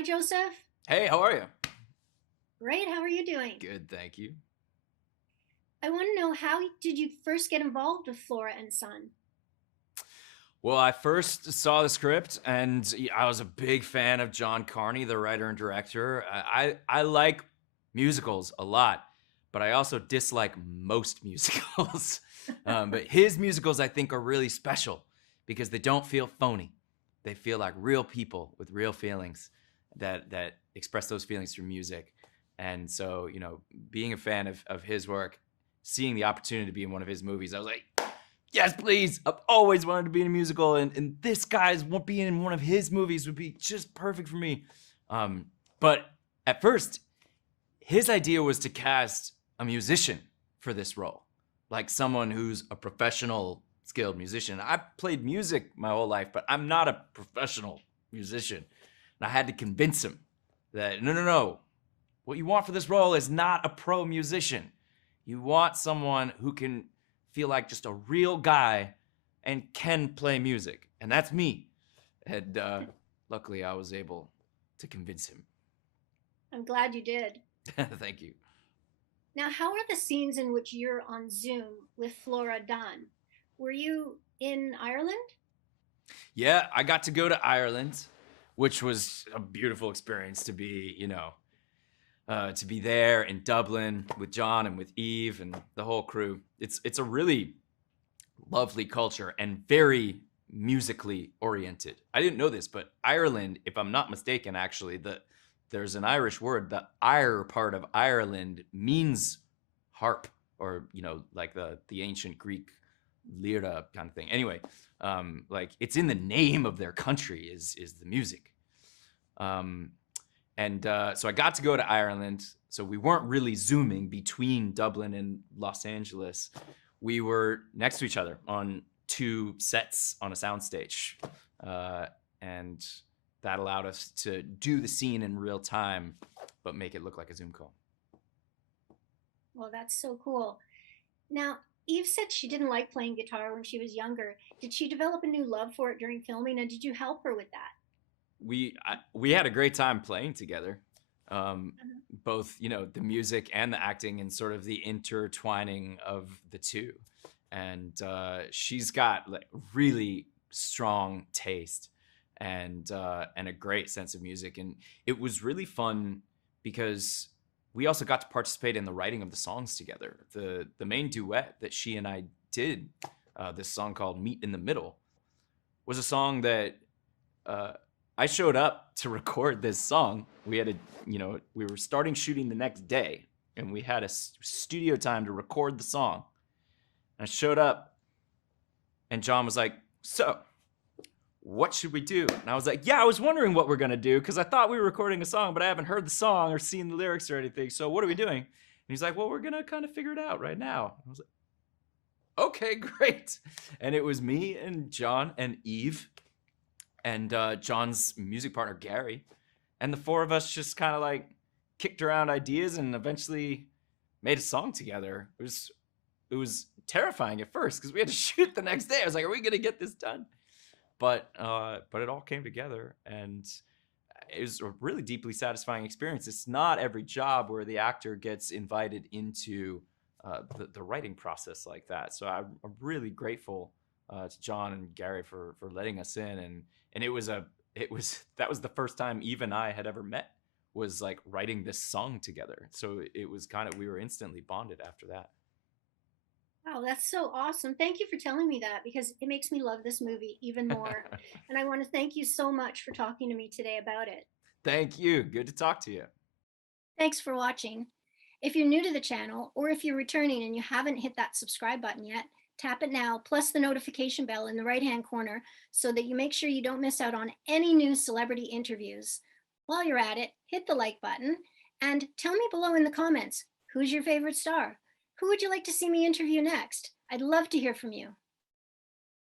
Hi, Joseph. Hey, how are you? Great. How are you doing? Good, thank you. I want to know, how did you first get involved with Flora and Son? Well, I first saw the script and I was a big fan of John Carney, the writer and director. I like musicals a lot, but I also dislike most musicals. But his musicals, I think, are really special because they don't feel phony. They feel like real people with real feelings that express those feelings through music. And so, being a fan of his work, seeing the opportunity to be in one of his movies, I was like, yes, please. I've always wanted to be in a musical, and this guy's being in one of his movies would be just perfect for me. But at first, his idea was to cast a musician for this role, like someone who's a professional, skilled musician. I've played music my whole life, but I'm not a professional musician. And I had to convince him that no. What you want for this role is not a pro musician. You want someone who can feel like just a real guy and can play music. And that's me. And luckily, I was able to convince him. I'm glad you did. Thank you. Now, how are the scenes in which you're on Zoom with Flora done? Were you in Ireland? Yeah, I got to go to Ireland, which was a beautiful experience to be, to be there in Dublin with John and with Eve and the whole crew. It's a really lovely culture and very musically oriented. I didn't know this, but Ireland, if I'm not mistaken, actually, there's an Irish word. The "ire" part of Ireland means harp, or like the ancient Greek lyra kind of thing. Anyway, like it's in the name of their country is the music. So I got to go to Ireland. So we weren't really Zooming between Dublin and Los Angeles. We were next to each other on two sets on a soundstage. And that allowed us to do the scene in real time, but make it look like a Zoom call. Well, that's so cool. Now, Eve said she didn't like playing guitar when she was younger. Did she develop a new love for it during filming, and did you help her with that? We had a great time playing together. Mhm. Both the music and the acting, and sort of the intertwining of the two. And she's got like really strong taste and a great sense of music, and it was really fun because we also got to participate in the writing of the songs together. The main duet that she and I did, this song called "Meet in the Middle," was a song that I showed up to record this song. We had we were starting shooting the next day, and we had a studio time to record the song. And I showed up, and John was like, "So, what should we do?" And I was like, "Yeah, I was wondering what we're gonna do because I thought we were recording a song, but I haven't heard the song or seen the lyrics or anything. So, what are we doing?" And he's like, "Well, we're gonna kind of figure it out right now." And I was like, "Okay, great." And it was me and John and Eve and John's music partner Gary, and the four of us just kind of like kicked around ideas and eventually made a song together. It was terrifying at first because we had to shoot the next day. I was like, "Are we gonna get this done?" But it all came together, and it was a really deeply satisfying experience. It's not every job where the actor gets invited into the writing process like that. So I'm really grateful to John and Gary for letting us in, and that was the first time Eve and I had ever met, was like writing this song together. So it was we were instantly bonded after that. Wow, that's so awesome. Thank you for telling me that because it makes me love this movie even more. And I want to thank you so much for talking to me today about it. Thank you. Good to talk to you. Thanks for watching. If you're new to the channel, or if you're returning and you haven't hit that subscribe button yet, tap it now, plus the notification bell in the right-hand corner so that you make sure you don't miss out on any new celebrity interviews. While you're at it, hit the like button and tell me below in the comments, who's your favorite star? Who would you like to see me interview next? I'd love to hear from you.